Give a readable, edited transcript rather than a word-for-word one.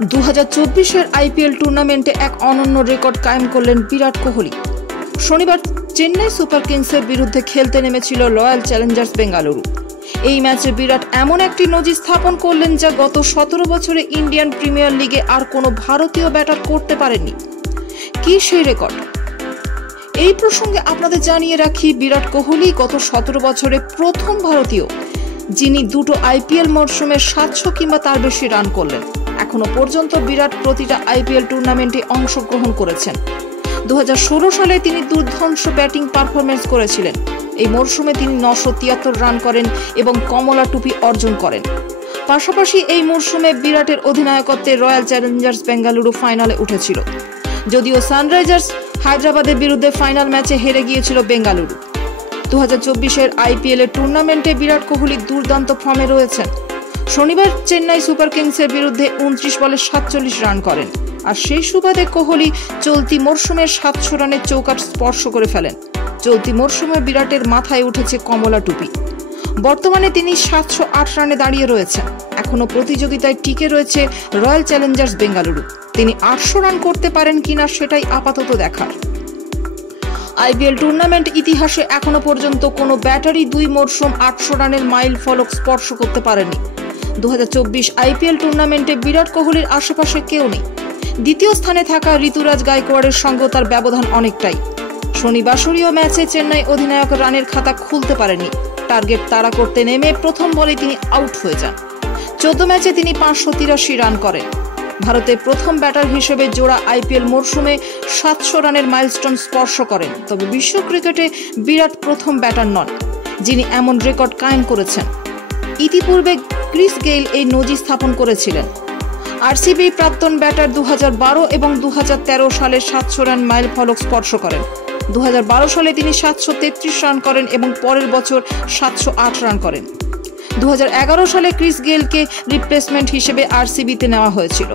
2024-এর আইপিএল টুর্নামেন্টে এক অনন্য রেকর্ড কায়েম করলেন বিরাট কোহলি। শনিবার চেন্নাই সুপার কিংসের বিরুদ্ধে খেলতে নেমেছিল রয়্যাল চ্যালেঞ্জার্স বেঙ্গালুরু। এই ম্যাচে বিরাট এমন একটি নজির স্থাপন করলেন যা গত 17 বছরে ইন্ডিয়ান প্রিমিয়ার লিগে আর কোনো ভারতীয় ব্যাটার করতে পারেননি। কি সেই রেকর্ড? এই প্রসঙ্গে আপনাদের জানিয়ে রাখি, বিরাট কোহলি গত 17 বছরে প্রথম ভারতীয় যিনি দুটো আইপিএল মরশুমে 700 কিংবা তার বেশি রান করলেন। এখনো পর্যন্ত বিরাট প্রতিটা আইপিএল টুর্নামেন্টে অংশগ্রহণ করেছেন। 2016 সালে তিনি দুর্ধর্ষ ব্যাটিং পারফরমেন্স করেছিলেন। এই মরশুমে তিনি 973 রান করেন এবং কমলা টুপি অর্জন করেন। পাশাপাশি এই মরশুমে বিরাটের অধিনায়কত্বে রয়্যাল চ্যালেঞ্জার্স বেঙ্গালুরু ফাইনালে উঠেছিল। যদিও সানরাইজার্স হায়দ্রাবাদের বিরুদ্ধে ফাইনাল ম্যাচে হেরে গিয়েছিল বেঙ্গালুরু। 2024-এর আইপিএল এর টুর্নামেন্টে বিরাট কোহলি দুর্দান্ত ফর্মে রয়েছেন। শনিবার চেন্নাই সুপার কিংসের বিরুদ্ধে 29 বলে 47 রান করেন। আর সেই সুবাদে কোহলি চলতি মরশুমের 700 রানের চৌকাঠ স্পর্শ করে ফেলেন। চলতি মরশুমে বিরাটের মাথায় উঠেছে কমলা টুপি। বর্তমানে তিনি 708 রানে দাঁড়িয়ে রয়েছেন। এখনো প্রতিযোগিতায় টিকে রয়েছে রয়্যাল চ্যালেঞ্জার্স বেঙ্গালুরু। তিনি 800 রান করতে পারেন কিনা সেটাই আপাতত দেখার। আইপিএল টুর্নামেন্ট ইতিহাসে এখনো পর্যন্ত কোনো ব্যাটারি 2 মরশুম 800 রানের মাইল ফলক স্পর্শ করতে পারেনি। 2024 আইপিএল টুর্নামেন্টে বিরাট কোহলির আশেপাশে কেউ নেই। দ্বিতীয় স্থানে থাকা ঋতুরাজ গায়কোয়াড়ের সঙ্গে তার ব্যবধান অনেকটাই। শনিবাসরীয় ম্যাচে চেন্নাই অধিনায়ক রানের খাতা খুলতে পারেননি। টার্গেট তাড়া করতে নেমে প্রথম বলে তিনি আউট হয়ে যান। 14 ম্যাচে তিনি 583 রান করেন। ভারতের প্রথম ব্যাটার হিসেবে জোড়া আইপিএল মরশুমে 700 রানের মাইলস্টোন স্পর্শ করেন। তবে বিশ্ব ক্রিকেটে বিরাট প্রথম ব্যাটার নন যিনি এমন রেকর্ড কায়েম করেছেন। ইতিপূর্বে ক্রিস গেইল এই নজির স্থাপন করেছিলেন। আরসিবি প্রাক্তন ব্যাটার 2012 এবং 2013 সালে 700 রান মাইল ফলক স্পর্শ করেন। 2012 সালে তিনি 733 রান করেন এবং পরের বছর 708 রান করেন। 2011 সালে ক্রিস গেইলকে রিপ্লেসমেন্ট হিসেবে আরসিবিতে নেওয়া হয়েছিল।